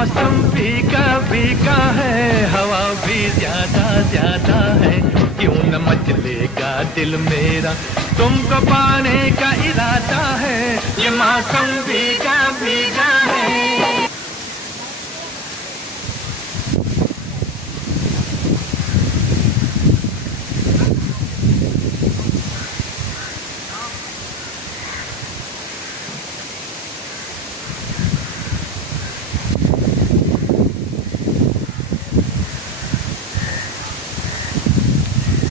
मौसम फीका फीका है, हवा भी ज्यादा ज्यादा है, क्यों न मचलेगा दिल मेरा, तुमको पाने का इरादा है। ये मौसम फीका